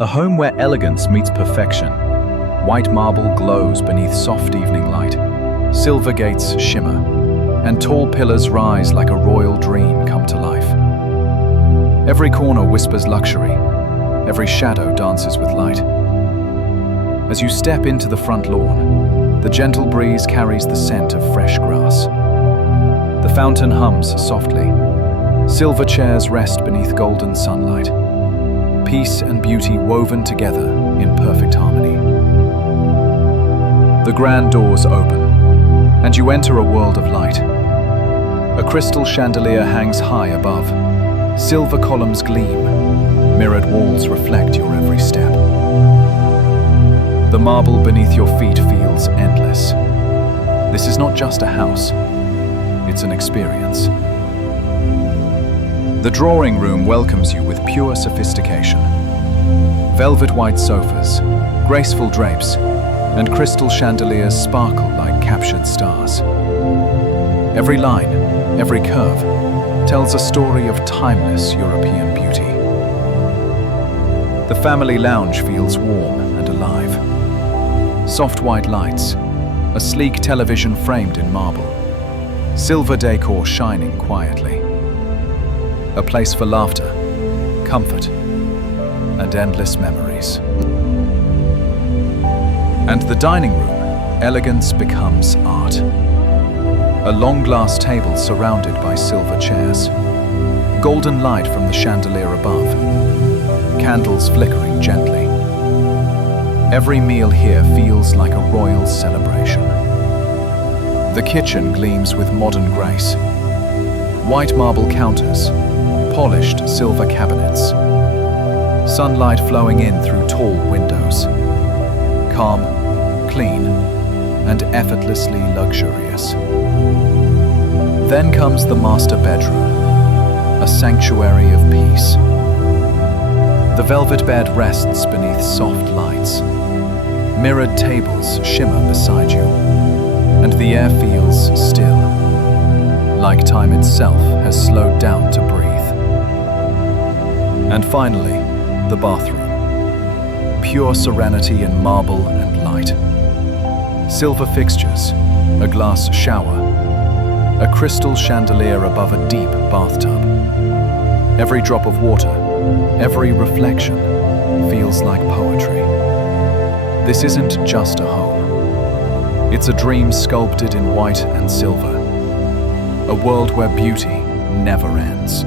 A home where elegance meets perfection. White marble glows beneath soft evening light. Silver gates shimmer, and tall pillars rise like a royal dream come to life. Every corner whispers luxury. Every shadow dances with light. As you step into the front lawn, the gentle breeze carries the scent of fresh grass. The fountain hums softly. Silver chairs rest beneath golden sunlight. Peace and beauty woven together in perfect harmony. The grand doors open, and you enter a world of light. A crystal chandelier hangs high above. Silver columns gleam. Mirrored walls reflect your every step. The marble beneath your feet feels endless. This is not just a house, it's an experience. The drawing room welcomes you with pure sophistication. Velvet white sofas, graceful drapes, and crystal chandeliers sparkle like captured stars. Every line, every curve, tells a story of timeless European beauty. The family lounge feels warm and alive. Soft white lights, a sleek television framed in marble, silver decor shining quietly. A place for laughter, comfort, and endless memories. And the dining room, elegance becomes art. A long glass table surrounded by silver chairs. Golden light from the chandelier above. Candles flickering gently. Every meal here feels like a royal celebration. The kitchen gleams with modern grace. White marble counters, polished silver cabinets. Sunlight flowing in through tall windows. Calm, clean, and effortlessly luxurious. Then comes the master bedroom, a sanctuary of peace. The velvet bed rests beneath soft lights. Mirrored tables shimmer beside you, and the air feels still, like time itself has slowed down to breathe. And finally, the bathroom. Pure serenity in marble and light. Silver fixtures, a glass shower, a crystal chandelier above a deep bathtub. Every drop of water, every reflection, feels like poetry. This isn't just a home. It's a dream sculpted in white and silver. A world where beauty never ends.